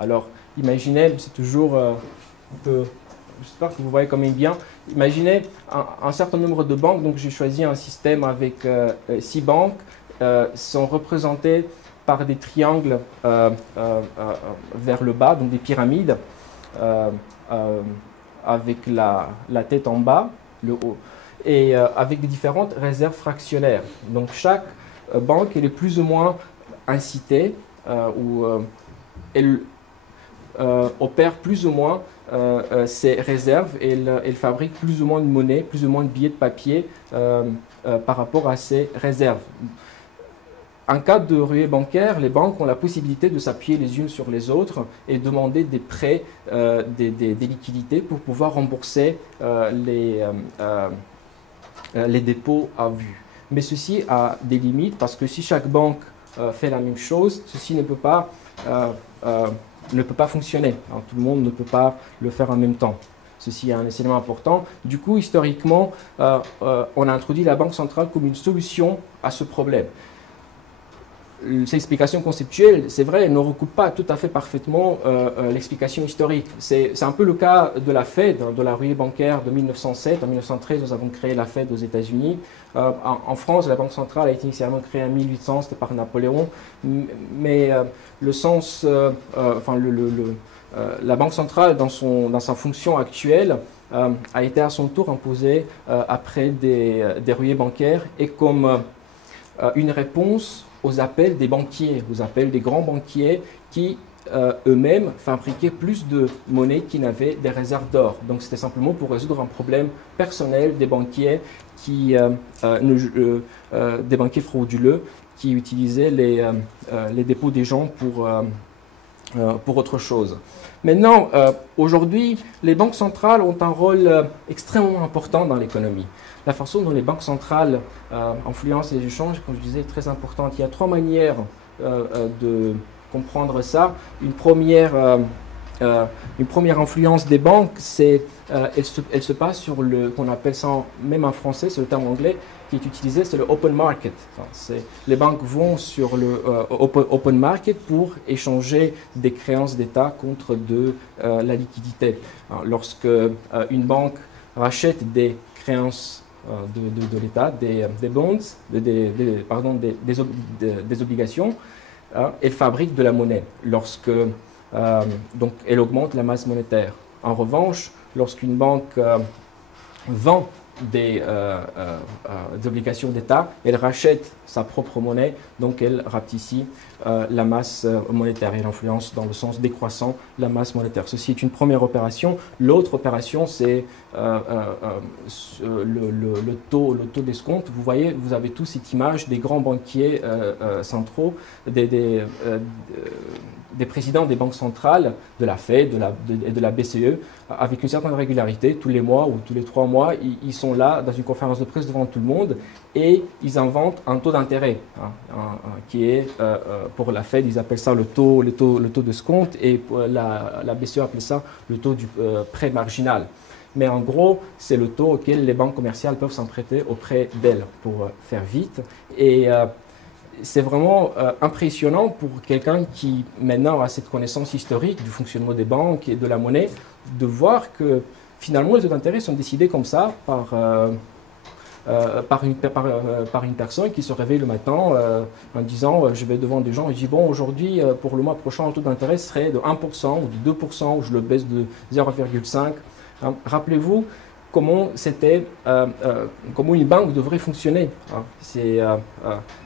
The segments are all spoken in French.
Alors, imaginez, c'est toujours un peu, j'espère que vous voyez quand même bien, imaginez un certain nombre de banques, donc j'ai choisi un système avec 6 banques, sont représentées par des triangles vers le bas, donc des pyramides, avec la tête en bas, le haut, et avec des différentes réserves fractionnaires. Donc chaque banque, elle est plus ou moins incitée, ou elle opère plus ou moins ses réserves, et elle fabrique plus ou moins de monnaie, plus ou moins de billets de papier par rapport à ses réserves. En cas de ruée bancaire, les banques ont la possibilité de s'appuyer les unes sur les autres et demander des prêts, des liquidités pour pouvoir rembourser les dépôts à vue. Mais ceci a des limites parce que si chaque banque fait la même chose, ceci ne peut pas fonctionner. Alors, tout le monde ne peut pas le faire en même temps. Ceci est un élément important. Du coup, historiquement, on a introduit la Banque centrale comme une solution à ce problème. Ces explications conceptuelles, c'est vrai, elles ne recoupent pas tout à fait parfaitement l'explication historique. C'est un peu le cas de la Fed, de la ruée bancaire de 1907. En 1913, nous avons créé la Fed aux États-Unis. En France, la Banque centrale a été initialement créée en 1800, c'était par Napoléon. Mais le sens, la Banque centrale, dans sa fonction actuelle, a été à son tour imposée après des ruées bancaires et comme une réponse aux appels des banquiers, aux appels des grands banquiers qui eux-mêmes fabriquaient plus de monnaie qu'ils n'avaient des réserves d'or. Donc c'était simplement pour résoudre un problème personnel des banquiers des banquiers frauduleux qui utilisaient les dépôts des gens pour autre chose. Maintenant, aujourd'hui, les banques centrales ont un rôle extrêmement important dans l'économie. La façon dont les banques centrales influencent les échanges, comme je disais, est très importante. Il y a 3 manières de comprendre ça. Une première influence des banques, elle se passe sur qu'on appelle ça, même en français, c'est le terme anglais qui est utilisé, c'est le open market. Les banques vont sur le open market pour échanger des créances d'État contre de la liquidité. Alors, lorsque une banque rachète des créances de l'État, des bonds, des obligations, elle fabrique de la monnaie. Donc elle augmente la masse monétaire. En revanche, lorsqu'une banque vend des obligations d'État, elle rachète sa propre monnaie, donc elle rapetissait la masse monétaire. Elle influence dans le sens décroissant la masse monétaire. Ceci est une première opération. L'autre opération, c'est le taux d'escompte. Vous voyez, vous avez tous cette image des grands banquiers centraux, des présidents des banques centrales, de la Fed et de la BCE, avec une certaine régularité, tous les mois ou tous les 3 mois, ils sont là dans une conférence de presse devant tout le monde et ils inventent un taux d'intérêt qui est, pour la Fed, ils appellent ça le taux d'escompte et pour la BCE appelle ça le taux du prêt marginal. Mais en gros, c'est le taux auquel les banques commerciales peuvent s'emprunter auprès d'elles pour faire vite. Et c'est vraiment impressionnant pour quelqu'un qui maintenant a cette connaissance historique du fonctionnement des banques et de la monnaie, de voir que finalement les taux d'intérêt sont décidés comme ça par une personne qui se réveille le matin en disant je vais devant des gens et je dis bon aujourd'hui pour le mois prochain le taux d'intérêt serait de 1% ou de 2% ou je le baisse de 0,5. Rappelez-vous comment comment une banque devrait fonctionner. C'est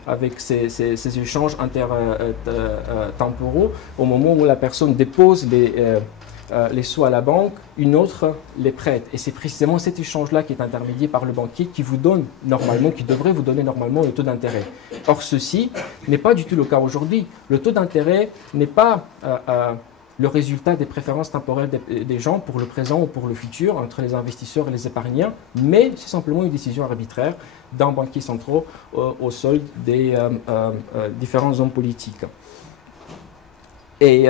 avec ces échanges intertemporaux, au moment où la personne dépose les sous à la banque, une autre les prête. Et c'est précisément cet échange-là qui est intermédié par le banquier qui devrait vous donner normalement le taux d'intérêt. Or, ceci n'est pas du tout le cas aujourd'hui. Le taux d'intérêt n'est pas le résultat des préférences temporelles des gens pour le présent ou pour le futur entre les investisseurs et les épargnants, mais c'est simplement une décision arbitraire d'un banquier central au solde des différents hommes politiques. Et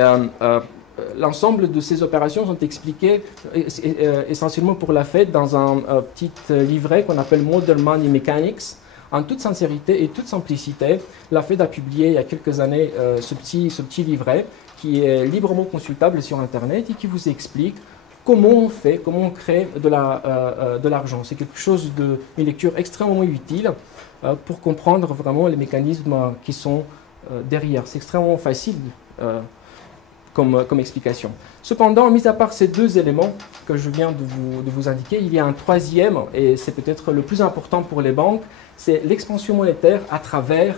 l'ensemble de ces opérations sont expliquées essentiellement pour la Fed dans un petit livret qu'on appelle Modern Money Mechanics. En toute sincérité et toute simplicité, la Fed a publié il y a quelques années ce petit livret qui est librement consultable sur Internet et qui vous explique comment on fait, comment on crée de l'argent. C'est quelque chose une lecture extrêmement utile pour comprendre vraiment les mécanismes qui sont derrière. C'est extrêmement facile comme explication. Cependant, mis à part ces deux éléments que je viens de vous indiquer, il y a un troisième, et c'est peut-être le plus important pour les banques, c'est l'expansion monétaire à travers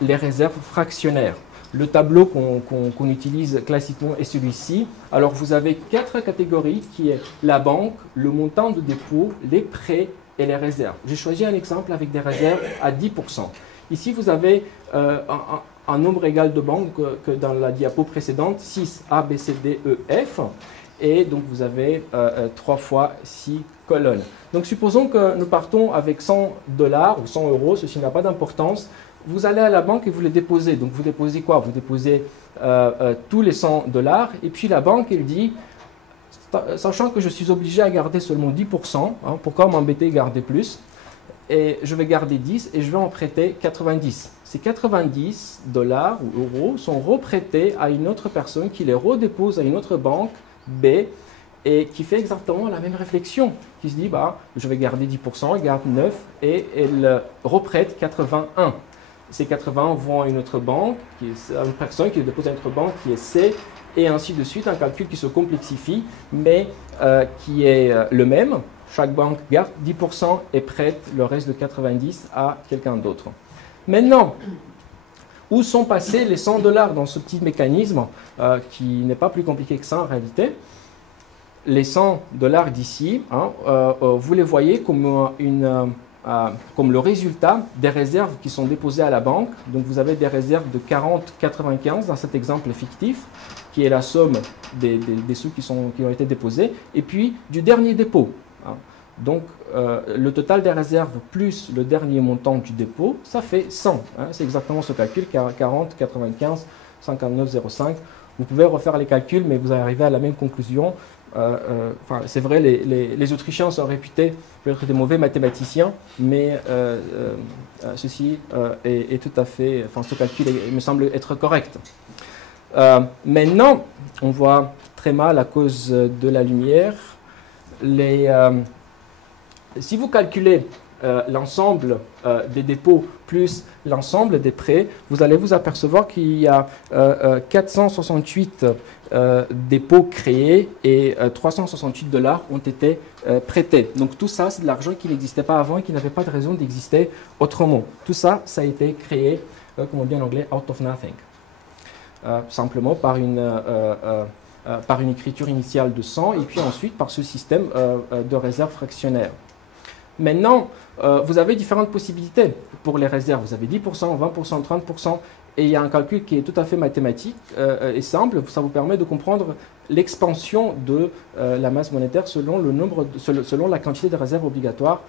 les réserves fractionnaires. Le tableau qu'on utilise classiquement est celui-ci. Alors, vous avez 4 catégories qui est la banque, le montant de dépôt, les prêts et les réserves. J'ai choisi un exemple avec des réserves à 10%. Ici, vous avez un nombre égal de banques que dans la diapo précédente, 6 A, B, C, D, E, F. Et donc, vous avez 3 fois 6 colonnes. Donc, supposons que nous partons avec 100 $ ou 100 €, ceci n'a pas d'importance. Vous allez à la banque et vous les déposez. Donc, vous déposez quoi? Vous déposez tous les 100 $ et puis la banque, elle dit, sachant que je suis obligé à garder seulement 10%, pourquoi m'embêter et garder plus? Et je vais garder 10 et je vais en prêter 90. Ces 90 $ ou euros sont reprêtés à une autre personne qui les redépose à une autre banque, B, et qui fait exactement la même réflexion, qui se dit, bah, je vais garder 10%, elle garde 9 et elle reprête 81. Ces 80 vont à une autre banque, à une personne qui les dépose à une autre banque qui est C, et ainsi de suite, un calcul qui se complexifie, mais qui est le même. Chaque banque garde 10% et prête le reste de 90 à quelqu'un d'autre. Maintenant, où sont passés les 100 $ dans ce petit mécanisme qui n'est pas plus compliqué que ça en réalité? Les 100 $ d'ici, vous les voyez comme comme le résultat des réserves qui sont déposées à la banque. Donc vous avez des réserves de 40,95 dans cet exemple fictif, qui est la somme des sous qui ont été déposés, et puis du dernier dépôt. Donc le total des réserves plus le dernier montant du dépôt, ça fait 100. C'est exactement ce calcul, 40, 95, 59,05. Vous pouvez refaire les calculs, mais vous arrivez à la même conclusion. C'est vrai, les Autrichiens sont réputés pour être des mauvais mathématiciens, mais ceci est tout à fait, ce calcul me semble être correct. Maintenant, on voit très mal à cause de la lumière. Si vous calculez l'ensemble des dépôts plus l'ensemble des prêts, vous allez vous apercevoir qu'il y a 468 dépôts créés et 368 $ ont été prêtés. Donc tout ça, c'est de l'argent qui n'existait pas avant et qui n'avait pas de raison d'exister autrement. Tout ça, ça a été créé, comme on dit en anglais, out of nothing. Simplement par une écriture initiale de 100 et puis ensuite par ce système de réserve fractionnaire. Maintenant, vous avez différentes possibilités pour les réserves. Vous avez 10%, 20%, 30%, et il y a un calcul qui est tout à fait mathématique et simple. Ça vous permet de comprendre l'expansion de la masse monétaire selon la quantité de réserves obligatoires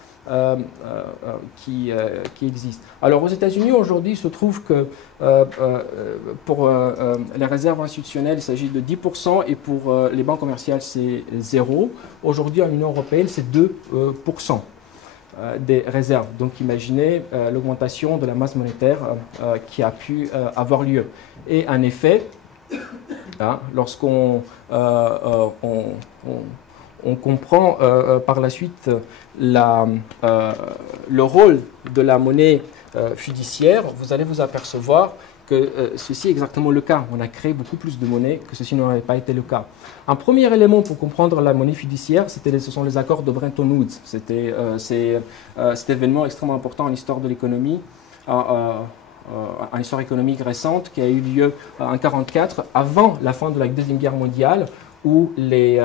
qui existent. Alors aux États-Unis, aujourd'hui, il se trouve que pour les réserves institutionnelles, il s'agit de 10% et pour les banques commerciales, c'est 0. Aujourd'hui, en Union européenne, c'est 2%. Des réserves. Donc imaginez l'augmentation de la masse monétaire qui a pu avoir lieu. Et en effet, lorsqu'on on comprend par la suite le rôle de la monnaie fiduciaire, vous allez vous apercevoir que ceci est exactement le cas. On a créé beaucoup plus de monnaie que ceci n'aurait pas été le cas. Un premier élément pour comprendre la monnaie fiduciaire, ce sont les accords de Bretton Woods. C'était cet événement extrêmement important en histoire de l'économie, en histoire économique récente, qui a eu lieu en 1944, avant la fin de la Deuxième Guerre mondiale, où les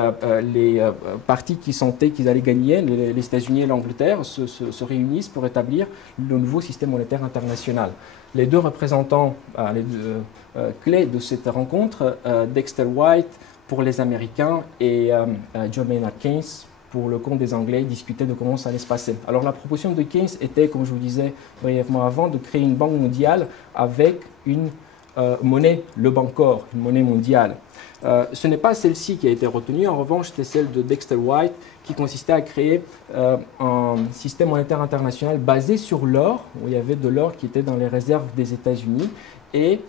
partis qui sentaient qu'ils allaient gagner, les États-Unis et l'Angleterre, se réunissent pour établir le nouveau système monétaire international. Les deux représentants clés de cette rencontre, Dexter White pour les Américains et John Maynard Keynes pour le compte des Anglais, discutaient de comment ça allait se passer. Alors la proposition de Keynes était, comme je vous disais brièvement avant, de créer une banque mondiale avec une monnaie, le Bancor, une monnaie mondiale. Ce n'est pas celle-ci qui a été retenue, en revanche, c'était celle de Dexter White qui consistait à créer un système monétaire international basé sur l'or, où il y avait de l'or qui était dans les réserves des États-Unis et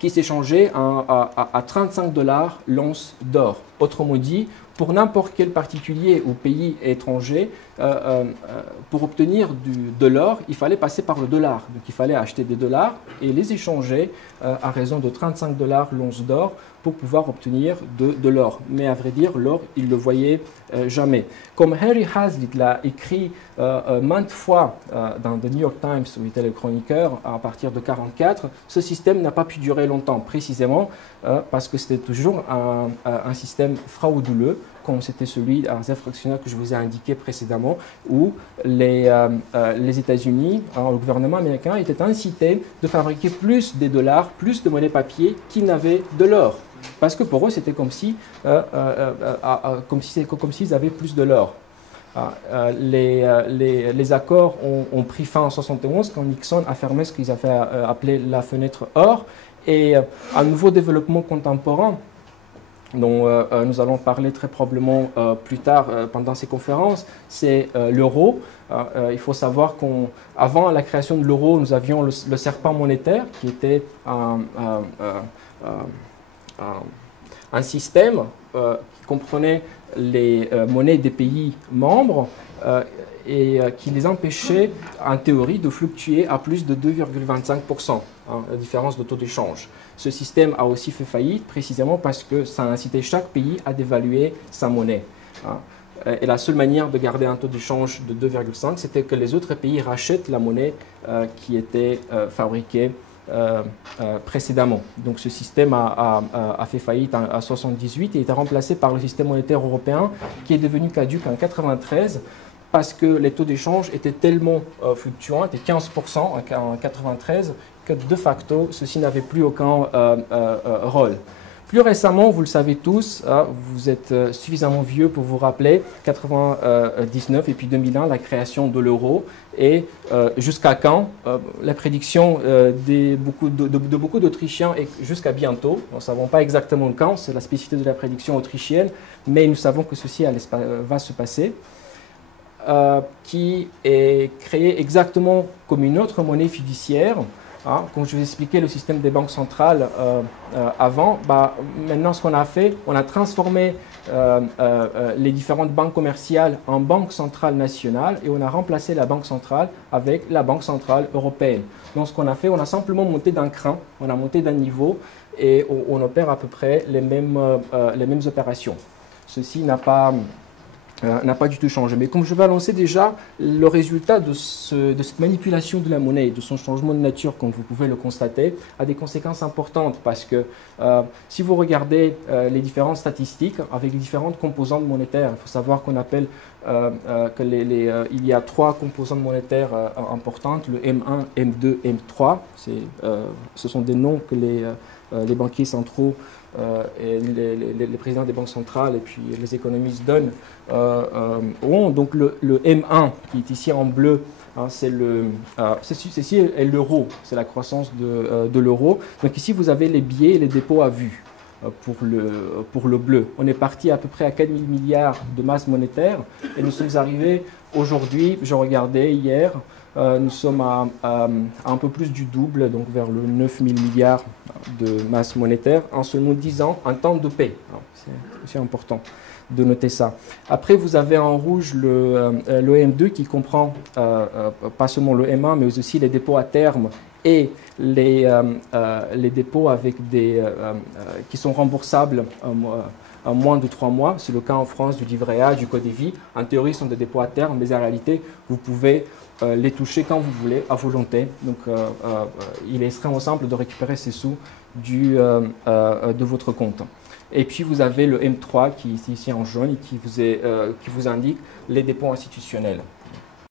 qui s'échangeait à 35 $ l'once d'or. Autrement dit, pour n'importe quel particulier ou pays étranger, pour obtenir de l'or, il fallait passer par le dollar. Donc il fallait acheter des dollars et les échanger à raison de 35 $ l'once d'or pour pouvoir obtenir de l'or. Mais à vrai dire, l'or, il ne le voyait jamais. Comme Henry Hazlitt l'a écrit maintes fois dans The New York Times, où il était le chroniqueur, à partir de 1944, ce système n'a pas pu durer longtemps, précisément parce que c'était toujours un système frauduleux, comme c'était celui d'un réserve fractionnaire que je vous ai indiqué précédemment, où les États-Unis, le gouvernement américain, était incité de fabriquer plus de dollars, plus de monnaie papier qu'ils n'avaient de l'or. Parce que pour eux, c'était comme s'ils avaient plus de l'or. Les accords ont pris fin en 1971 quand Nixon a fermé ce qu'ils avaient appelé la fenêtre or. Et un nouveau développement contemporain dont nous allons parler très probablement plus tard pendant ces conférences, c'est l'euro. Il faut savoir qu'avant la création de l'euro, nous avions le serpent monétaire qui était un système qui comprenait les monnaies des pays membres et qui les empêchait, en théorie, de fluctuer à plus de 2,25%, la différence de taux d'échange. Ce système a aussi fait faillite, précisément parce que ça a incité chaque pays à dévaluer sa monnaie. Et la seule manière de garder un taux d'échange de 2,5, c'était que les autres pays rachètent la monnaie qui était fabriquée précédemment. Donc ce système a fait faillite en 1978 et a été remplacé par le système monétaire européen qui est devenu caduc en 1993 parce que les taux d'échange étaient tellement fluctuants, étaient 15% en 1993, que de facto, ceci n'avait plus aucun rôle. Plus récemment, vous le savez tous, vous êtes suffisamment vieux pour vous rappeler, 1999 et puis 2001, la création de l'euro. Et jusqu'à quand la prédiction de beaucoup d'Autrichiens est jusqu'à bientôt. Nous ne savons pas exactement quand, c'est la spécificité de la prédiction autrichienne, mais nous savons que ceci va se passer. Qui est créée exactement comme une autre monnaie fiduciaire. Comme je vous expliquais le système des banques centrales avant, maintenant ce qu'on a fait, on a transformé les différentes banques commerciales en banque centrale nationale et on a remplacé la banque centrale avec la banque centrale européenne. Donc ce qu'on a fait, on a simplement monté d'un cran, on a monté d'un niveau et on opère à peu près les mêmes opérations. Ceci n'a pas du tout changé. Mais comme je vais annoncer déjà, le résultat de cette manipulation de la monnaie, de son changement de nature, comme vous pouvez le constater, a des conséquences importantes parce que si vous regardez les différentes statistiques avec les différentes composantes monétaires, il faut savoir qu'on appelle il y a 3 composantes monétaires importantes, le M1, M2, M3. Ce sont des noms que les banquiers centraux et les présidents des banques centrales et puis les économistes donnent. Donc le M1 qui est ici en bleu, ceci est l'euro, c'est la croissance de l'euro. Donc ici vous avez les billets et les dépôts à vue pour le bleu. On est parti à peu près à 4 000 milliards de masse monétaire et nous sommes arrivés aujourd'hui, je regardais hier, nous sommes à un peu plus du double, donc vers le 9 000 milliards de masse monétaire en seulement 10 ans, en temps de paix. C'est important de noter ça. Après, vous avez en rouge le M2 qui comprend pas seulement le M1, mais aussi les dépôts à terme et les dépôts avec qui sont remboursables en moins de 3 mois. C'est le cas en France du livret A, du Code de vie. En théorie, ce sont des dépôts à terme, mais en réalité, vous pouvez les toucher quand vous voulez, à volonté. Donc, il est extrêmement simple de récupérer ces sous de votre compte. Et puis, vous avez le M3 qui est ici en jaune et qui vous indique les dépôts institutionnels.